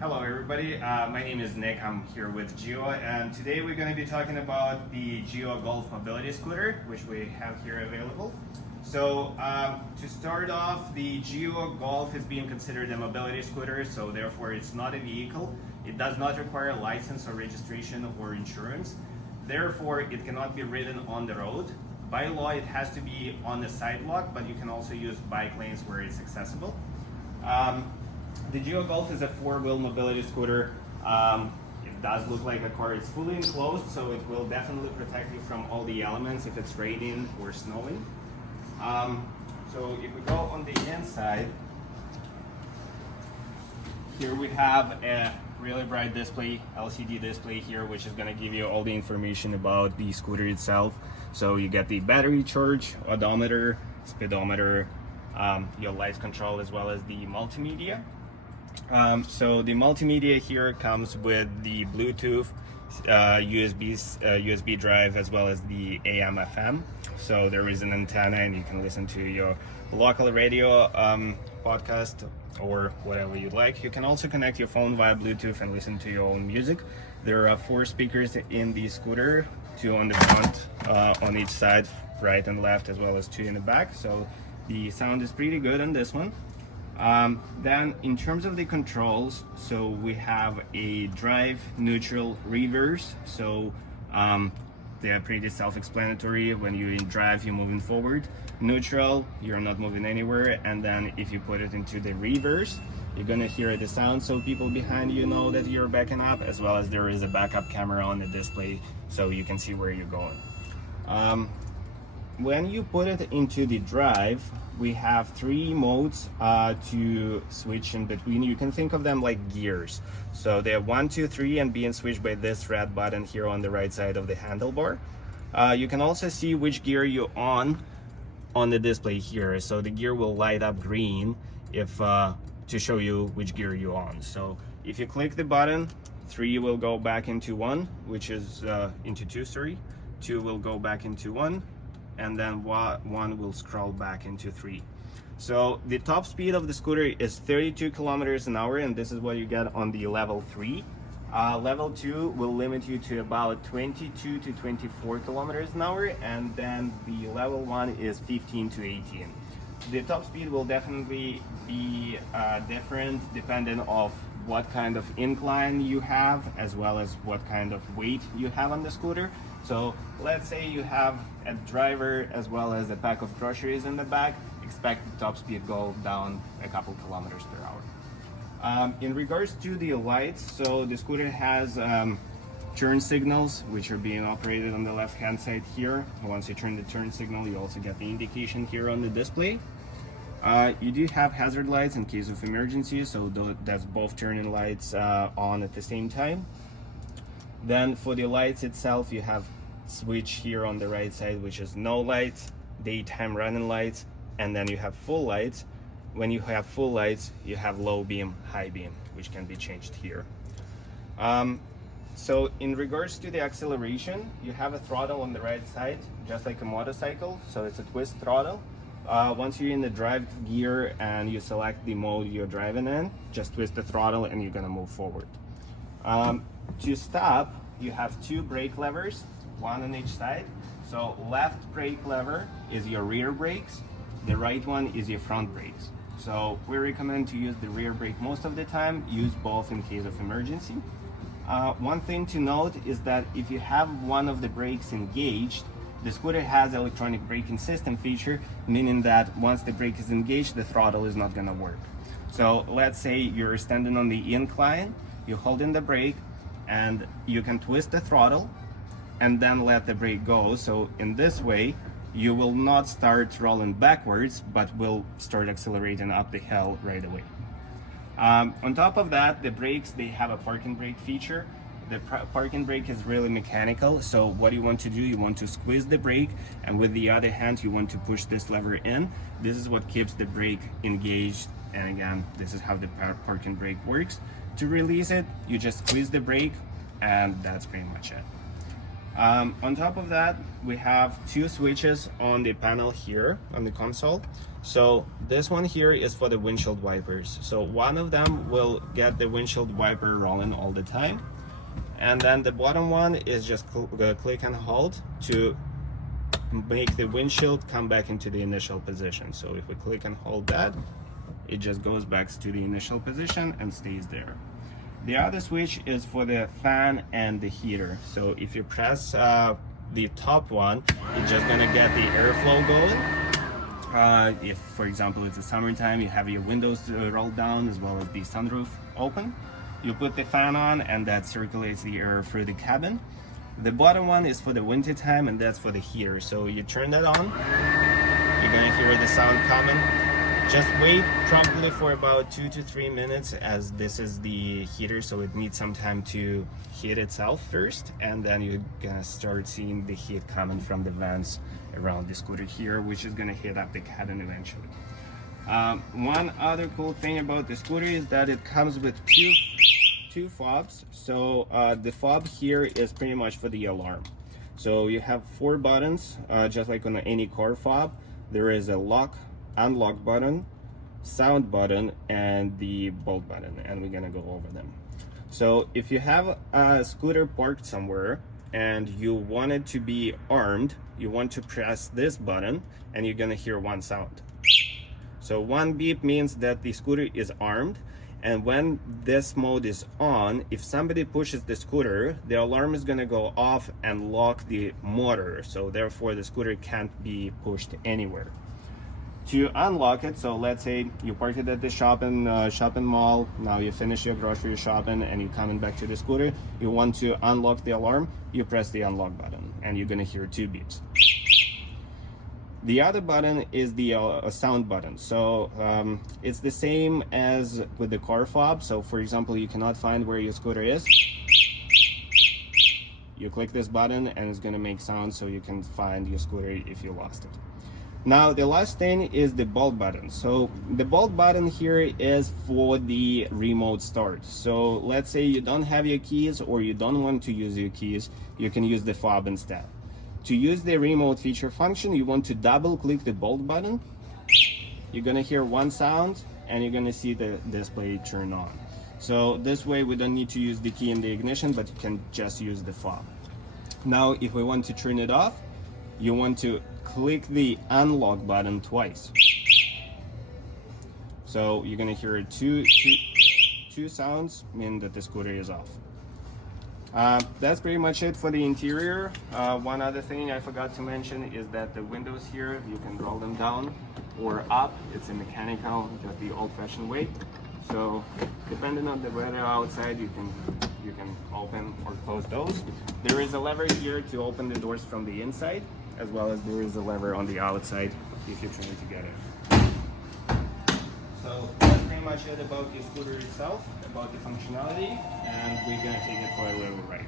Hello everybody, my name is Nick. I'm here with Geo, and today we're going to be talking about the GIO Golf mobility scooter, which we have here available. So to start off, the GIO Golf is being considered a mobility scooter, so therefore it's not a vehicle. It does not require a license or registration or insurance. Therefore, it cannot be ridden on the road. By law, it has to be on the sidewalk, but you can also use bike lanes where it's accessible. The GIO Golf is a four-wheel mobility scooter. It does look like a car. It's fully enclosed, so it will definitely protect you from all the elements if it's raining or snowing. So if we go on the inside, here we have a really bright display, LCD display here, which is going to give you all the information about the scooter itself. So you get the battery charge, odometer, speedometer, your lights control, as well as the multimedia. So the multimedia here comes with the Bluetooth, USB drive, as well as the AM FM. So there is an antenna and you can listen to your local radio, podcast, or whatever you like. You can also connect your phone via Bluetooth and listen to your own music. There are 4 speakers in the scooter, 2 on the front, on each side, right and left, as well as 2 in the back. So the sound is pretty good on this one. Then in terms of the controls, so we have a drive, neutral, reverse. So they are pretty self-explanatory. When you're in drive, you're moving forward. Neutral, you're not moving anywhere. And then if you put it into the reverse, you're gonna hear the sound, so people behind you know that you're backing up, as well as there is a backup camera on the display, so you can see where you're going. When you put it into the drive, we have 3 modes to switch in between. You can think of them like gears. So they're 1, 2, 3, and being switched by this red button here on the right side of the handlebar. You can also see which gear you're on the display here. So the gear will light up green if to show you which gear you're on. So if you click the button, 3 will go back into 1, which is into 2, sorry. 2 will go back into 1. And then 1 will scroll back into 3. So the top speed of the scooter is 32 kilometers an hour, and this is what you get on the level 3. Level 2 will limit you to about 22 to 24 kilometers an hour, and then the level 1 is 15 to 18. The top speed will definitely be different depending on what kind of incline you have, as well as what kind of weight you have on the scooter. So let's say you have a driver as well as a pack of groceries in the back, expect the top speed go down a couple kilometers per hour. In regards to the lights, so the scooter has turn signals, which are being operated on the left hand side here. Once you turn the turn signal, you also get the indication here on the display. You do have hazard lights in case of emergency, so that's both turning lights on at the same time. Then for the lights itself, you have switch here on the right side, which is no lights, daytime running lights, and then you have full lights. When you have full lights, you have low beam, high beam, which can be changed here. So in regards to the acceleration, you have a throttle on the right side, just like a motorcycle, so it's a twist throttle. Once you're in the drive gear and you select the mode you're driving in, just twist the throttle and you're gonna move forward. To stop, you have 2 brake levers, 1 on each side. So left brake lever is your rear brakes, the right one is your front brakes. So we recommend to use the rear brake most of the time, use both in case of emergency. One thing to note is that if you have one of the brakes engaged, the scooter has electronic braking system feature, meaning that once the brake is engaged, the throttle is not gonna work. So let's say you're standing on the incline, you're holding the brake, and you can twist the throttle and then let the brake go. So in this way, you will not start rolling backwards, but will start accelerating up the hill right away. On top of that, the brakes, they have a parking brake feature. The parking brake is really mechanical. So what you want to do, you want to squeeze the brake, and with the other hand, you want to push this lever in. This is what keeps the brake engaged. And again, this is how the parking brake works. To release it, you just squeeze the brake, and that's pretty much it. On top of that, we have 2 switches on the panel here on the console. So this one here is for the windshield wipers. So one of them will get the windshield wiper rolling all the time. And then the bottom one is just click and hold to make the windshield come back into the initial position. So if we click and hold that, it just goes back to the initial position and stays there. The other switch is for the fan and the heater. So if you press the top one, it's just gonna get the airflow going. If, for example, it's the summertime, you have your windows rolled down as well as the sunroof open, you put the fan on and that circulates the air through the cabin. The bottom one is for the winter time, and that's for the heater. So you turn that on, you're gonna hear the sound coming. Just wait probably for about 2 to 3 minutes, as this is the heater, so it needs some time to heat itself first, and then you're gonna start seeing the heat coming from the vents around the scooter here, which is gonna heat up the cabin eventually. One other cool thing about the scooter is that it comes with two fobs. So the fob here is pretty much for the alarm. So you have 4 buttons, just like on any car fob. There is a lock, unlock button, sound button, and the bolt button, and we're gonna go over them. So if you have a scooter parked somewhere and you want it to be armed, you want to press this button and you're gonna hear one sound. So one beep means that the scooter is armed, and when this mode is on, if somebody pushes the scooter, the alarm is gonna go off and lock the motor, so therefore the scooter can't be pushed anywhere. To unlock it, so let's say you parked it at the shopping mall, now you finish your grocery shopping and you're coming back to the scooter, you want to unlock the alarm, you press the unlock button and you're gonna hear 2 beeps. The other button is the sound button. So it's the same as with the car fob. So for example, you cannot find where your scooter is. You click this button and it's gonna make sound so you can find your scooter if you lost it. Now the last thing is the bolt button. So the bolt button here is for the remote start. So let's say you don't have your keys or you don't want to use your keys, you can use the fob instead. To use the remote feature function, you want to double click the bolt button. You're gonna hear one sound and you're gonna see the display turn on. So this way we don't need to use the key in the ignition, but you can just use the fob. Now if we want to turn it off, you want to click the unlock button twice. So you're gonna hear two sounds, meaning that the scooter is off. That's pretty much it for the interior. One other thing I forgot to mention is that the windows here, you can roll them down or up. It's a mechanical, just the old-fashioned way. So depending on the weather outside, you can open or close those. There is a lever here to open the doors from the inside, as well as there is a lever on the outside if you're trying to get it. So that's pretty much it about the scooter itself, about the functionality, and we're gonna take it for a little ride.